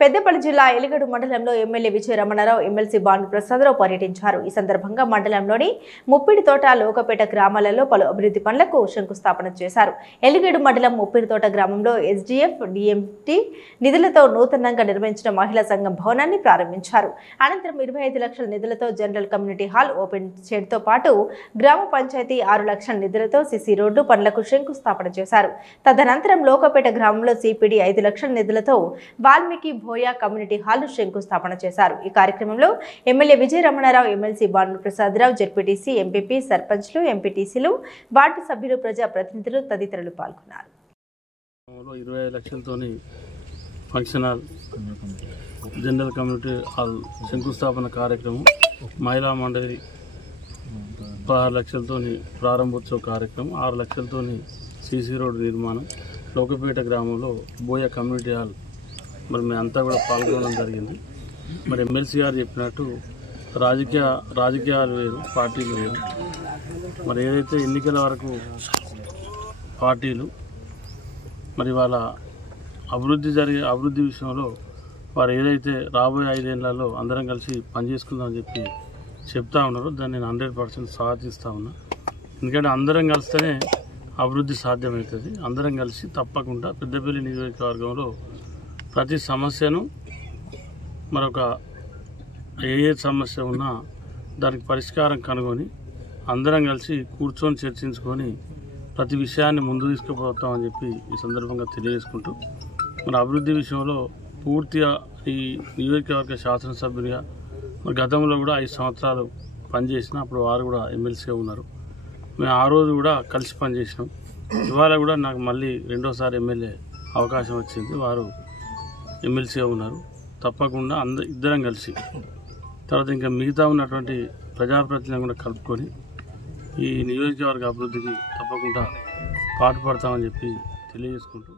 పెద్దపల్లి జిల్లా ఎలిగడు మండలంలో MLA Vijaya Ramanarao MLC Bhanu Prasadarao పర్యటించారు. ఈ సందర్భంగా మండలంలోని ముప్పిడితోట, లోకపేట గ్రామాలలో పలు అభివృద్ధి పనులకు శంకుస్థాపన చేశారు. ఎలిగడు మండలం ముప్పిడితోట గ్రామంలో ఎస్డీఎఫ్ డిఎంటీ నిధులతో నూతనంగా నిర్మించిన మహిళా సంఘం భవనాన్ని ప్రారంభించారు. అనంతరం 25 లక్షల నిధులతో జనరల్ కమ్యూనిటీ హాల్, ఓపెన్ షెడ్తో పాటు గ్రామ పంచాయతీ 6 లక్షల నిధులతో సిసి రోడ్డు పనులకు శంకుస్థాపన చేశారు. తదనంతరం లోకపేట గ్రామంలో సిపిడి 5 లక్షల నిధులతో వాల్మీకి భోయా కమ్యూనిటీ హాల్ శంకుస్థాపన చేశారు. ఈ కార్యక్రమంలో MLA Vijaya Ramanarao, MLC Bhanu Prasadarao, ZPTC, MPP, సర్పంచ్లు, ఎంపీటీసీలు, వార్డు సభ్యులు, ప్రజా ప్రతినిధులు తదితరులు పాల్గొన్నారు. 25 లక్షలతోని function hall, general community hall శంకుస్థాపన కార్యక్రమం, మహిళా మండలి 16 లక్షలతోని ప్రారంభోత్సవ కార్యక్రమం, 6 లక్షలతోని సీసీ రోడ్డు నిర్మాణం, లోకపేట గ్రామంలో బోయా కమ్యూనిటీ హాల్ మరి మేమంతా కూడా పాల్గొనడం జరిగింది. మరి ఎమ్మెల్సీ గారు చెప్పినట్టు రాజకీయాలు వేరు, పార్టీలు వేరు. మరి ఏదైతే ఎన్నికల వరకు పార్టీలు మరి వాళ్ళ అభివృద్ధి విషయంలో వారు ఏదైతే రాబోయే 5 ఏళ్లలో అందరం కలిసి పనిచేసుకుందామని చెప్పి చెప్తా ఉన్నారో దాన్ని నేను 100% స్వాగతిస్తూ ఉన్నా. ఎందుకంటే అందరం కలిస్తేనే అభివృద్ధి సాధ్యమవుతుంది. అందరం కలిసి తప్పకుండా పెద్దపల్లి నియోజకవర్గంలో ప్రతి సమస్యను మరొక ఏ సమస్య ఉన్నా దానికి పరిష్కారం కనుగొని అందరం కలిసి కూర్చొని చర్చించుకొని ప్రతి విషయాన్ని ముందు తీసుకుపోతామని చెప్పి ఈ సందర్భంగా తెలియజేసుకుంటూ మన అభివృద్ధి విషయంలో పూర్తిగా ఈ నియోజకవర్గ శాసనసభ్యునిగా మరి గతంలో కూడా 5 సంవత్సరాలు పనిచేసిన, అప్పుడు వారు కూడా ఎమ్మెల్సీగా ఉన్నారు. మేము ఆ రోజు కూడా కలిసి పనిచేసినాం. ఇవాళ కూడా నాకు మళ్ళీ రెండోసారి ఎమ్మెల్యే అవకాశం వచ్చింది. వారు ఎమ్మెల్సీగా ఉన్నారు. తప్పకుండా ఇద్దరం కలిసి తర్వాత ఇంకా మిగతా ఉన్నటువంటి ప్రజాప్రతినిధులను కూడా కలుపుకొని ఈ నియోజకవర్గ అభివృద్ధికి తప్పకుండా పాటుపడతామని చెప్పి తెలియజేసుకుంటూ